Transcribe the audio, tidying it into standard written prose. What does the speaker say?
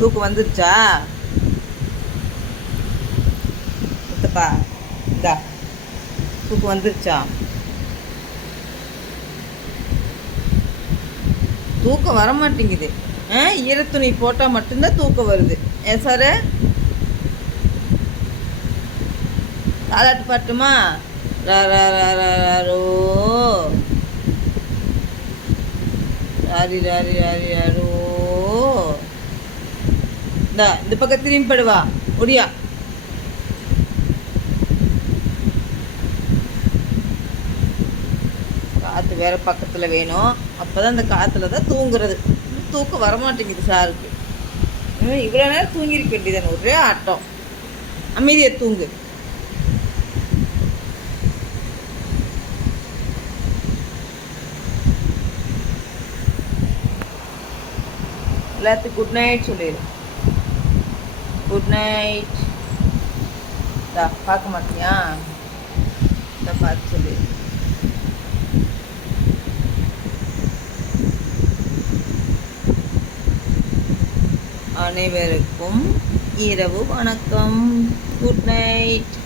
தூக்கம் வந்துருச்சா முத்தப்பா? இந்தா தூக்கம் வந்துருச்சா? தூக்கம் வர மாட்டேங்குது. ஈரத்துணி போட்டால் மட்டும்தான் தூக்கம் வருது. ஏன் சார் தாலாட்டு பாட்டுமா? Row ராரி ராரி ராரி row. இந்த பக்கம் திரும்பி படுவா ஒடியா. காற்று வேற பக்கத்தில் வேணும். அப்போ தான் இந்த காற்றுல தான் தூங்குறது. தூக்கம் வரமாட்டேங்குது சாருக்கு. இவ்வளோ நேரம் தூங்கிருக்க வேண்டியதானே. ஒரே ஆட்டம். அமைதியை தூங்கு. எல்லாத்துக்கும் குட் நைட் சொல்லிடு. Good night. பார்க்க மாட்டியா? பார்த்து சொல்லிடு. அனைவருக்கும் இரவு வணக்கம். Good night.